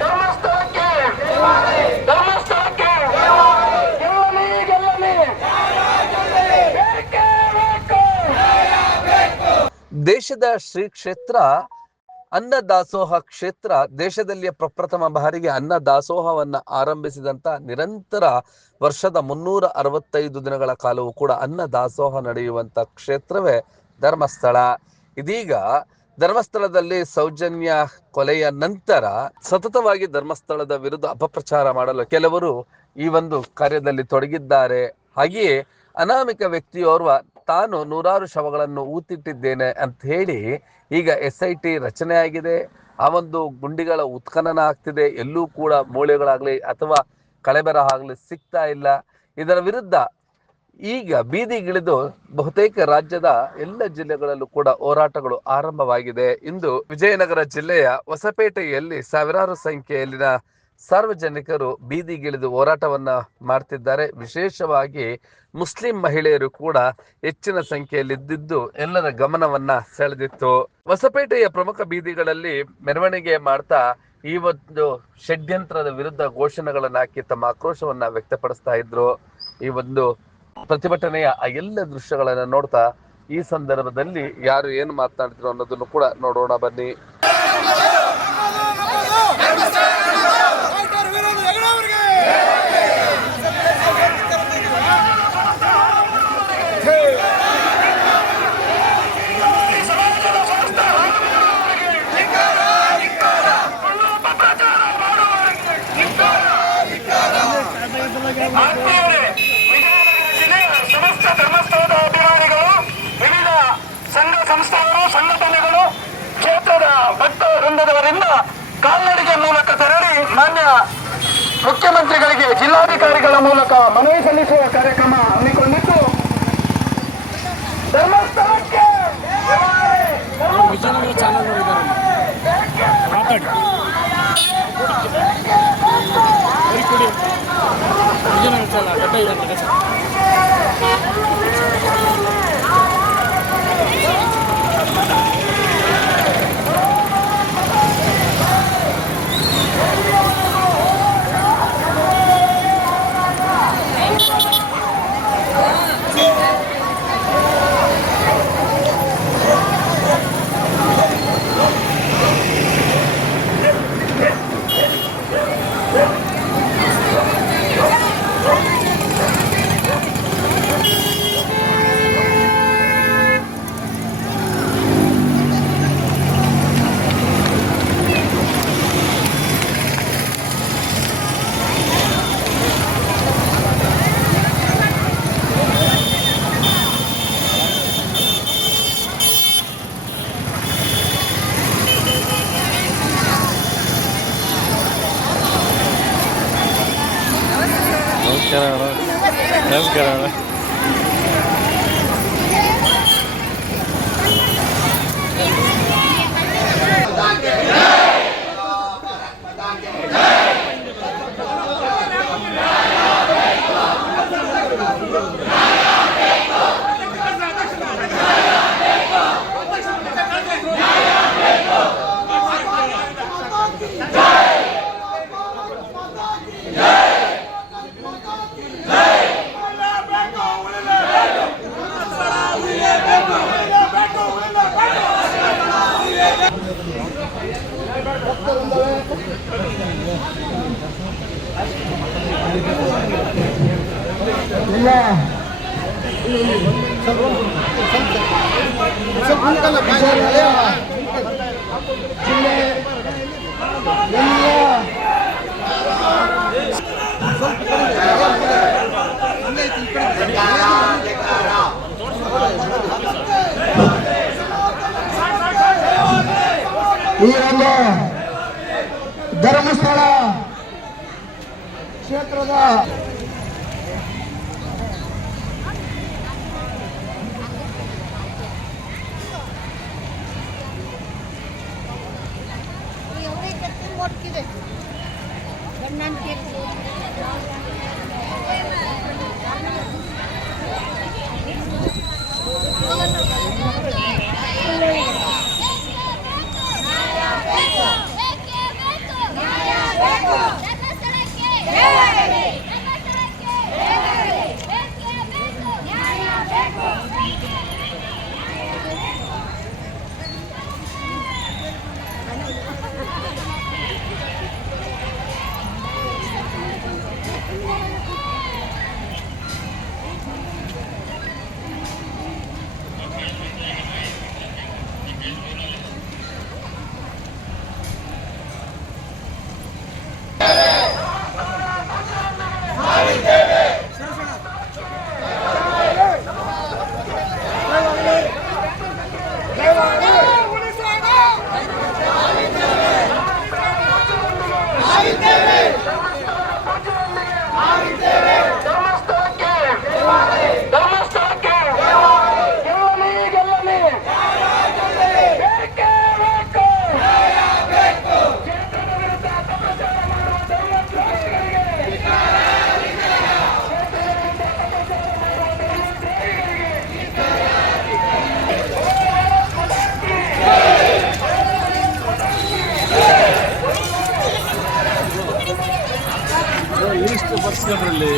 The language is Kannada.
ಧರ್ಮಸ್ಥಳಕ್ಕೆ ಧರ್ಮಸ್ಥಳಕ್ಕೆ ಗೆಲ್ಲಲಿ ಗೆಲ್ಲಲಿ ಬೇಕೇ ಬೇಕು. ದೇಶದ ಶ್ರೀ ಕ್ಷೇತ್ರ ಅನ್ನದಾಸೋಹ ಕ್ಷೇತ್ರ ದೇಶದಲ್ಲಿಯ ಪ್ರಪ್ರಥಮ ಬಾರಿಗೆ ಅನ್ನ ದಾಸೋಹವನ್ನ ಆರಂಭಿಸಿದಂತ ನಿರಂತರ ವರ್ಷದ 365 ದಿನಗಳ ಕಾಲವೂ ಕೂಡ ಅನ್ನ ದಾಸೋಹ ನಡೆಯುವಂತ ಕ್ಷೇತ್ರವೇ ಧರ್ಮಸ್ಥಳ. ಇದೀಗ ಧರ್ಮಸ್ಥಳದಲ್ಲಿ ಸೌಜನ್ಯ ಕೊಲೆಯ ನಂತರ ಸತತವಾಗಿ ಧರ್ಮಸ್ಥಳದ ವಿರುದ್ಧ ಅಪಪ್ರಚಾರ ಮಾಡಲು ಕೆಲವರು ಈ ಒಂದು ಕಾರ್ಯದಲ್ಲಿ ತೊಡಗಿದ್ದಾರೆ. ಹಾಗೆಯೇ ಅನಾಮಿಕ ವ್ಯಕ್ತಿಯೋರ್ವ ತಾನು 100 ಶವಗಳನ್ನು ಊತಿಟ್ಟಿದ್ದೇನೆ ಅಂತ ಹೇಳಿ ಈಗ SIT ರಚನೆ ಆಗಿದೆ. ಆ ಒಂದು ಗುಂಡಿಗಳ ಉತ್ಖನನ ಆಗ್ತಿದೆ. ಎಲ್ಲೂ ಕೂಡ ಮೂಳೆಗಳಾಗ್ಲಿ ಅಥವಾ ಕಳೆಬರ ಆಗ್ಲಿ ಸಿಗ್ತಾ ಇಲ್ಲ. ಇದರ ವಿರುದ್ಧ ಈಗ ಬೀದಿಗಿಳಿದು ಬಹುತೇಕ ರಾಜ್ಯದ ಎಲ್ಲ ಜಿಲ್ಲೆಗಳಲ್ಲೂ ಕೂಡ ಹೋರಾಟಗಳು ಆರಂಭವಾಗಿದೆ. ಇಂದು ವಿಜಯನಗರ ಜಿಲ್ಲೆಯ ಹೊಸಪೇಟೆಯಲ್ಲಿ ಸಾವಿರಾರು ಸಂಖ್ಯೆಯಲ್ಲಿನ ಸಾರ್ವಜನಿಕರು ಬೀದಿಗಿಳಿದು ಹೋರಾಟವನ್ನ ಮಾಡ್ತಿದ್ದಾರೆ. ವಿಶೇಷವಾಗಿ ಮುಸ್ಲಿಂ ಮಹಿಳೆಯರು ಕೂಡ ಹೆಚ್ಚಿನ ಸಂಖ್ಯೆಯಲ್ಲಿ ಇದ್ದಿದ್ದು ಎಲ್ಲರ ಗಮನವನ್ನ ಸೆಳೆದಿತ್ತು. ಹೊಸಪೇಟೆಯ ಪ್ರಮುಖ ಬೀದಿಗಳಲ್ಲಿ ಮೆರವಣಿಗೆ ಮಾಡ್ತಾ ಈ ಒಂದು ಷಡ್ಯಂತ್ರದ ವಿರುದ್ಧ ಘೋಷಣೆಗಳನ್ನು ಹಾಕಿ ತಮ್ಮ ಆಕ್ರೋಶವನ್ನ ವ್ಯಕ್ತಪಡಿಸ್ತಾ ಇದ್ರು. ಈ ಒಂದು ಪ್ರತಿಭಟನೆಯ ಆ ಎಲ್ಲ ದೃಶ್ಯಗಳನ್ನ ನೋಡ್ತಾ ಈ ಸಂದರ್ಭದಲ್ಲಿ ಯಾರು ಏನು ಮಾತನಾಡಿದ್ರು ಅನ್ನೋದನ್ನು ಕೂಡ ನೋಡೋಣ ಬನ್ನಿ. ಸಮಸ್ತ ಧರ್ಮಸ್ಥಳದ ಅಭಿಮಾನಿಗಳು, ವಿವಿಧ ಸಂಘ ಸಂಸ್ಥೆಗಳು, ಸಂಘಟನೆಗಳು, ಕ್ಷೇತ್ರದ ಭಕ್ತ ವೃಂದದವರಿಂದ ಕಾಲ್ನಡಿಗೆ ಮೂಲಕ ತೆರಳಿ ಮಾನ್ಯ ಮುಖ್ಯಮಂತ್ರಿಗಳಿಗೆ ಜಿಲ್ಲಾಧಿಕಾರಿಗಳ ಮೂಲಕ ಮನವಿ ಸಲ್ಲಿಸುವ ಕಾರ್ಯಕ್ರಮ ಹಮ್ಮಿಕೊಂಡಿದ್ದು ಧರ್ಮಸ್ಥಳಕ್ಕೆ ವಿಜಯನಗರ ಚಾನಲ್ ಮಾತಾಡಿ ವಿಜಯನಗರ ಚಾನಲ್ ಡಬ್ಬ ಇದೆ ಸರ್. ನಮಸ್ಕಾರ. ಈ ಒಂದು ಧರ್ಮಸ್ಥಳ ಕ್ಷೇತ್ರದ ಇಸ್ಕೊಂಡ್ರಲ್ಲಿ